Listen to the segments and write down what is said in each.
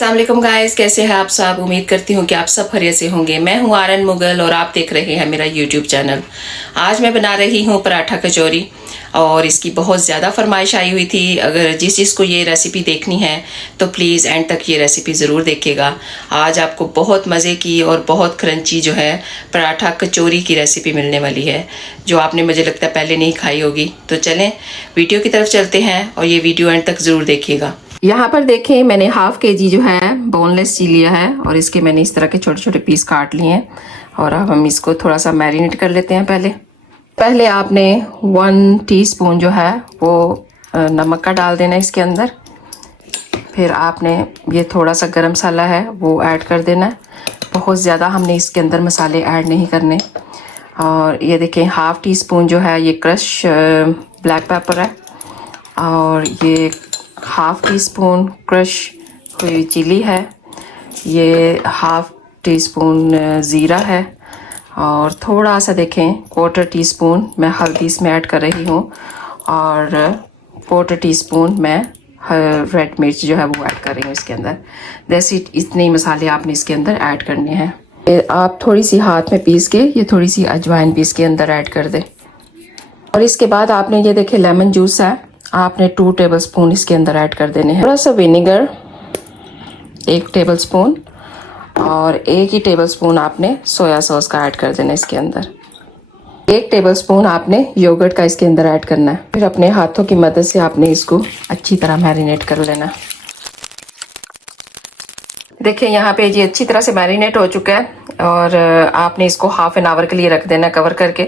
अस्सलाम वालेकुम गाइस, कैसे हैं आप सब। उम्मीद करती हूँ कि आप सब खैरियत से होंगे। मैं हूँ आरन मुगल और आप देख रहे हैं मेरा यूट्यूब चैनल। आज मैं बना रही हूँ पराठा कचौरी और इसकी बहुत ज़्यादा फरमाइश आई हुई थी। अगर जिस को ये रेसिपी देखनी है तो प्लीज़ एंड तक ये रेसिपी ज़रूर देखिएगा। आज आपको बहुत मज़े की और बहुत क्रंची जो है पराठा कचौरी की रेसिपी मिलने वाली है, जो आपने मुझे लगता है पहले नहीं खाई होगी। तो चलें वीडियो की तरफ चलते हैं और ये वीडियो एंड तक ज़रूर देखिएगा। यहाँ पर देखें, मैंने हाफ केजी जो है बोनलेस ची लिया है और इसके मैंने इस तरह के छोटे छोटे पीस काट लिए हैं। और अब हम इसको थोड़ा सा मैरिनेट कर लेते हैं। पहले आपने 1 टीस्पून जो है वो नमक का डाल देना इसके अंदर। फिर आपने ये थोड़ा सा गरम मसाला है वो ऐड कर देना है। बहुत ज़्यादा हमने इसके अंदर मसाले ऐड नहीं करने। और ये देखें, हाफ टी स्पून जो है ये क्रश ब्लैक पेपर है और ये हाफ टी स्पून क्रश हुई चिली है। ये हाफ टी स्पून ज़ीरा है और थोड़ा सा देखें 1/4 टीस्पून मैं हल्दी इसमें ऐड कर रही हूँ और 1/4 टीस्पून मैं रेड मिर्च जो है वो ऐड कर रही हूँ इसके अंदर। जैसे इतने ही मसाले आपने इसके अंदर ऐड करने हैं। आप थोड़ी सी हाथ में पीस के ये थोड़ी सी अजवाइन भी इसके अंदर ऐड कर दें। और इसके बाद आपने ये देखें लेमन जूस है, आपने 2 टेबलस्पून इसके अंदर ऐड कर देने हैं। थोड़ा सा विनेगर 1 टेबलस्पून और 1 ही टेबलस्पून आपने सोया सॉस का ऐड कर देना इसके अंदर। 1 टेबलस्पून आपने योगर्ट का इसके अंदर ऐड करना है। फिर अपने हाथों की मदद से आपने इसको अच्छी तरह मैरिनेट कर लेना। देखिए यहाँ पे ये अच्छी तरह से मैरिनेट हो चुका है और आपने इसको हाफ एन आवर के लिए रख देना कवर करके।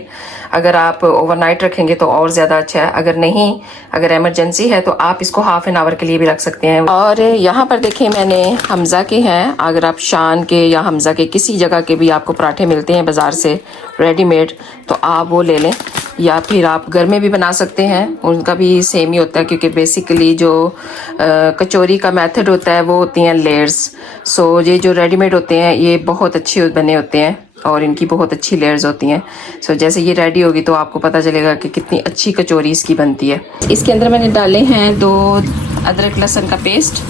अगर आप ओवरनाइट रखेंगे तो और ज़्यादा अच्छा है, अगर नहीं, अगर इमरजेंसी है तो आप इसको हाफ एन आवर के लिए भी रख सकते हैं। और यहाँ पर देखिए मैंने हमज़ा के हैं, अगर आप शान के या हमज़ा के किसी जगह के भी आपको पराठे मिलते हैं बाज़ार से रेडीमेड तो आप वो ले लें, या फिर आप घर में भी बना सकते हैं, उनका भी सेम ही होता है। क्योंकि बेसिकली जो कचौरी का मेथड होता है वो होती हैं लेयर्स। सो ये जो रेडीमेड होते हैं ये बहुत अच्छे बने होते हैं और इनकी बहुत अच्छी लेयर्स होती हैं। सो जैसे ये रेडी होगी तो आपको पता चलेगा कि कितनी अच्छी कचौरी इसकी बनती है। इसके अंदर मैंने डाले हैं 2 अदरक लहसुन का पेस्ट,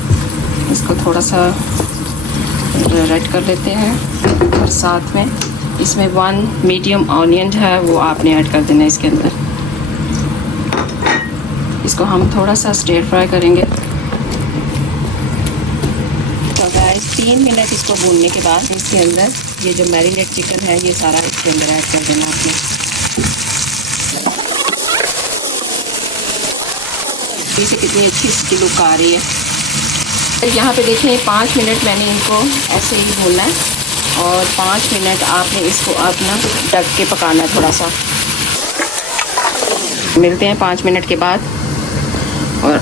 इसको थोड़ा सा रेड कर लेते हैं। और साथ में इसमें 1 मीडियम ऑनियन है वो आपने ऐड कर देना है इसके अंदर। इसको हम थोड़ा सा स्टर फ्राई करेंगे। तो गाइस 3 मिनट इसको भूनने के बाद इसके अंदर ये जो मैरिनेट चिकन है ये सारा इसके अंदर ऐड कर देना आपने। इसे कितनी अच्छी इसकी लुक आ रही है। यहाँ पे देखें 5 मिनट मैंने इनको ऐसे ही भूनना है और 5 मिनट आपने इसको अपना ढक के पकाना है थोड़ा सा। मिलते हैं 5 मिनट के बाद। और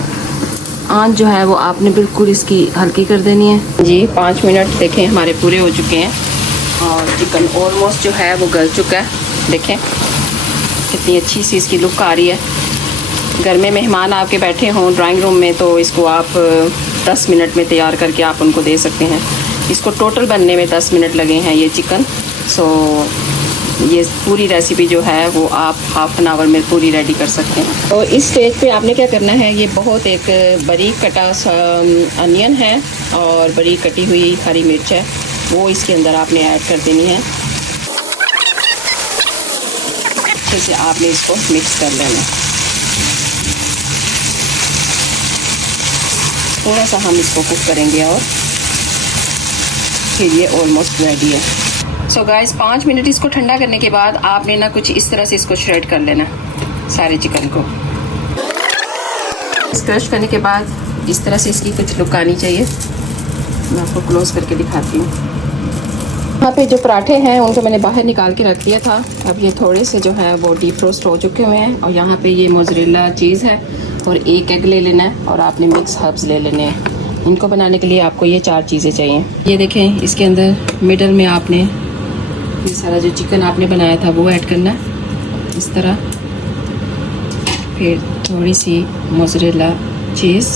आंच जो है वो आपने बिल्कुल इसकी हल्की कर देनी है जी। 5 मिनट देखें हमारे पूरे हो चुके हैं और चिकन ऑलमोस्ट जो है वो गल चुका है। देखें कितनी अच्छी सी इसकी लुक आ रही है। घर में मेहमान आपके बैठे हों ड्राइंग रूम में तो इसको आप 10 मिनट में तैयार करके आप उनको दे सकते हैं। इसको टोटल बनने में 10 मिनट लगे हैं ये चिकन। सो ये पूरी रेसिपी जो है वो आप हाफ एन आवर में पूरी रेडी कर सकते हैं। और इस स्टेज पे आपने क्या करना है, ये बहुत एक बारीक कटा अनियन है और बारीक कटी हुई हरी मिर्च है वो इसके अंदर आपने ऐड कर देनी है। अच्छे से आपने इसको मिक्स कर लेना। थोड़ा सा हम इसको कुक करेंगे और फिर ये ऑलमोस्ट रेडी है। सो गाइस 5 मिनट इसको ठंडा करने के बाद आपने ना कुछ इस तरह से इसको श्रेड कर लेना सारे चिकन को। क्रश करने के बाद इस तरह से इसकी कुछ लुक आनी चाहिए। मैं आपको क्लोज करके दिखाती हूँ। यहाँ पे जो पराठे हैं उनको मैंने बाहर निकाल के रख दिया था। अब ये थोड़े से जो है वो डीप रोस्ट हो चुके हुए हैं। और यहाँ पे ये मोज़रेला चीज़ है और 1 एग ले लेना है और आपने मिक्स हर्ब्स ले लेने हैं। इनको बनाने के लिए आपको ये 4 चीज़ें चाहिए। ये देखें इसके अंदर मिडल में आपने ये सारा जो चिकन आपने बनाया था वो ऐड करना है इस तरह। फिर थोड़ी सी मोज़रेला चीज़,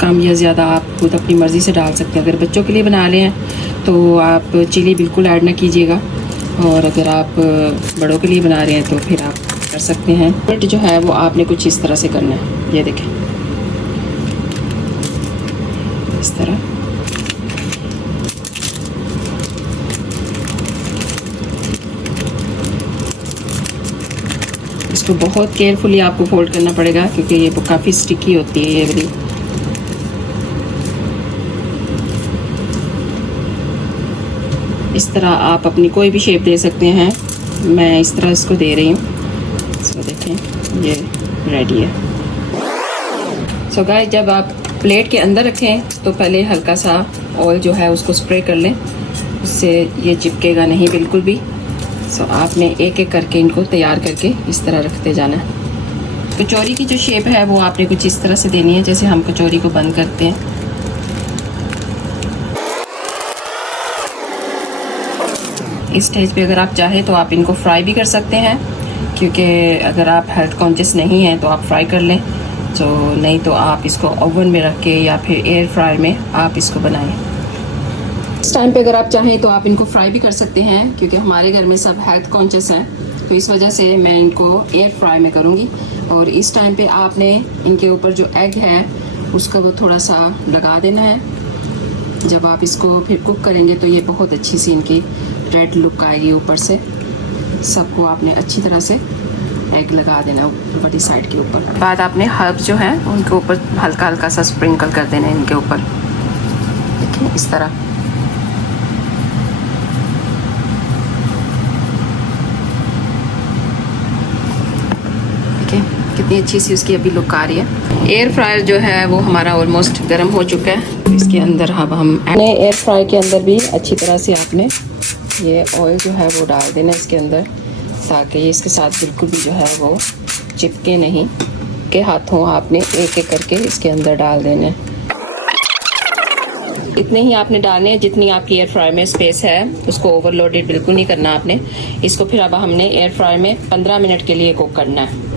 कम या ज़्यादा आप खुद अपनी मर्ज़ी से डाल सकते हैं। अगर बच्चों के लिए बना रहे हैं तो आप चिली बिल्कुल ऐड ना कीजिएगा और अगर आप बड़ों के लिए बना रहे हैं तो फिर आप कर सकते हैं। बट जो है वो आपने कुछ इस तरह से करना है। ये देखें इस तरह। इसको बहुत केयरफुली आपको फोल्ड करना पड़ेगा क्योंकि ये काफ़ी स्टिकी होती है ये वाली। इस तरह आप अपनी कोई भी शेप दे सकते हैं। मैं इस तरह इसको दे रही हूँ। सो देखें ये रेडी है। सो गाइस, जब आप प्लेट के अंदर रखें तो पहले हल्का सा ऑयल जो है उसको स्प्रे कर लें, उससे ये चिपकेगा नहीं बिल्कुल भी। सो आपने एक एक करके इनको तैयार करके इस तरह रखते जाना है। कचौरी की जो शेप है वो आपने कुछ इस तरह से देनी है जैसे हम कचौरी को बंद करते हैं। इस स्टेज पे अगर आप चाहें तो आप इनको फ्राई भी कर सकते हैं, क्योंकि अगर आप हेल्थ कॉन्शियस नहीं हैं तो आप फ्राई कर लें, तो नहीं तो आप इसको ओवन में रख के या फिर एयर फ्रायर में आप इसको बनाएं। इस टाइम पे अगर आप चाहें तो आप इनको फ्राई भी कर सकते हैं, क्योंकि हमारे घर में सब हेल्थ कॉन्शियस हैं, तो इस वजह से मैं इनको एयर फ्राई में करूँगी। और इस टाइम पे आपने इनके ऊपर जो एग है उसका वो थोड़ा सा लगा देना है। जब आप इसको फिर कुक करेंगे तो ये बहुत अच्छी सी इनकी रेड लुक आएगी ऊपर से। सबको आपने अच्छी तरह से एग लगा देना ऊपर वाली साइड के ऊपर। बाद आपने हर्ब्स जो हैं उनके ऊपर हल्का हल्का सा स्प्रिंकल कर देना है इनके ऊपर। देखिए इस तरह। देखिए कितनी अच्छी सी उसकी अभी लुक आ रही है। एयर फ्रायर जो है वो हमारा ऑलमोस्ट गर्म हो चुका है। इसके अंदर अब हम एयर फ्राई के अंदर भी अच्छी तरह से आपने ये ऑयल जो है वो डाल देना इसके अंदर, ताकि ये इसके साथ बिल्कुल भी जो है वो चिपके नहीं। के हाथों आपने एक एक करके इसके अंदर डाल देने। इतने ही आपने डालने हैं जितनी आपकी एयर फ्राई में स्पेस है, उसको ओवरलोडेड बिल्कुल नहीं करना आपने इसको। फिर अब हमने एयर फ्राई में 15 मिनट के लिए कुक करना है।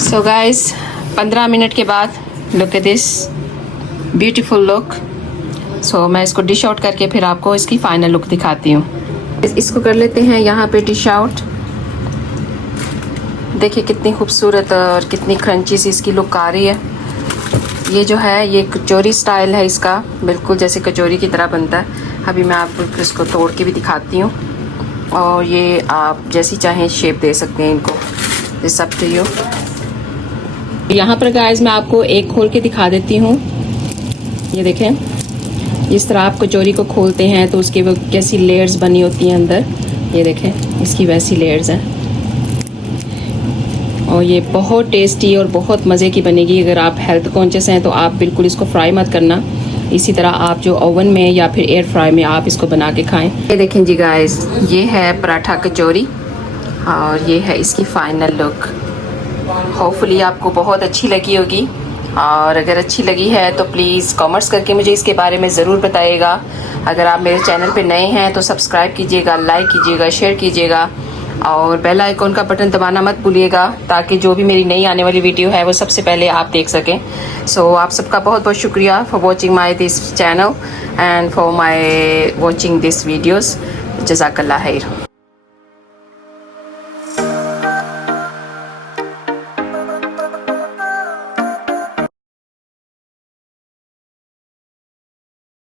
सो गाइस, 15 मिनट के बाद look at this beautiful look. So मैं इसको डिश आउट करके फिर आपको इसकी फाइनल लुक दिखाती हूँ। इसको कर लेते हैं यहाँ पे डिश आउट। देखिए कितनी खूबसूरत और कितनी क्रंची सी इसकी लुक आ रही है। ये जो है ये कचौरी स्टाइल है इसका, बिल्कुल जैसे कचौरी की तरह बनता है। अभी मैं आपको इसको तोड़ के भी दिखाती हूँ, और ये आप जैसी चाहें शेप दे सकते हैं इनको, दिस अप टू यू। यहाँ पर गाइस मैं आपको एक खोल के दिखा देती हूँ। ये देखें, इस तरह आप कचौरी को खोलते हैं तो उसके वो कैसी लेयर्स बनी होती हैं अंदर। ये देखें इसकी वैसी लेयर्स हैं, और ये बहुत टेस्टी और बहुत मज़े की बनेगी। अगर आप हेल्थ कॉन्शियस हैं तो आप बिल्कुल इसको फ्राई मत करना। इसी तरह आप जो ओवन में या फिर एयर फ्राई में आप इसको बना के खाएं। ये देखें जी गाइस, ये है पराठा कचौरी और ये है इसकी फाइनल लुक। होपफुली आपको बहुत अच्छी लगी होगी, और अगर अच्छी लगी है तो प्लीज़ कमेंट्स करके मुझे इसके बारे में ज़रूर बताइएगा। अगर आप मेरे चैनल पे नए हैं तो सब्सक्राइब कीजिएगा, लाइक कीजिएगा, शेयर कीजिएगा, और बेल आइकॉन का बटन दबाना मत भूलिएगा, ताकि जो भी मेरी नई आने वाली वीडियो है वो सबसे पहले आप देख सकें। सो आप सबका बहुत बहुत शुक्रिया for watching my this channel and for my watching this videos. जज़ाकल्लाह खैर।